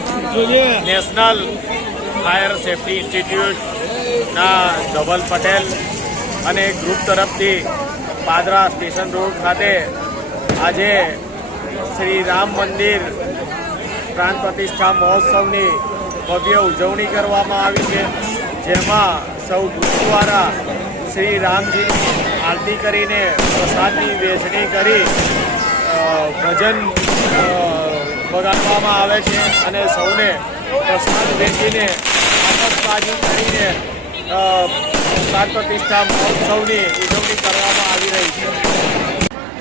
National fire safety ઇન્સ્ટિટ્યૂટના ધવલ પટેલ અને group તરફથી પાદરા સ્ટેશન રોડ ખાતે આજે શ્રી રામ મંદિર પ્રાણ પ્રતિષ્ઠા મહોત્સવની ભવ્ય ઉજવણી કરવામાં આવી છે. જેમાં સૌ ગુરુદ્વારા શ્રી રામજીની આરતી કરીને પ્રસાદની વેચણી કરી ભજન અ, વગાડવામાં આવે છે અને સૌને પ્રસાદ વેચીને આતશબાજી કરીને પ્રાણ પ્રતિષ્ઠા મહોત્સવની ઉજવણી કરવામાં આવી રહી છે.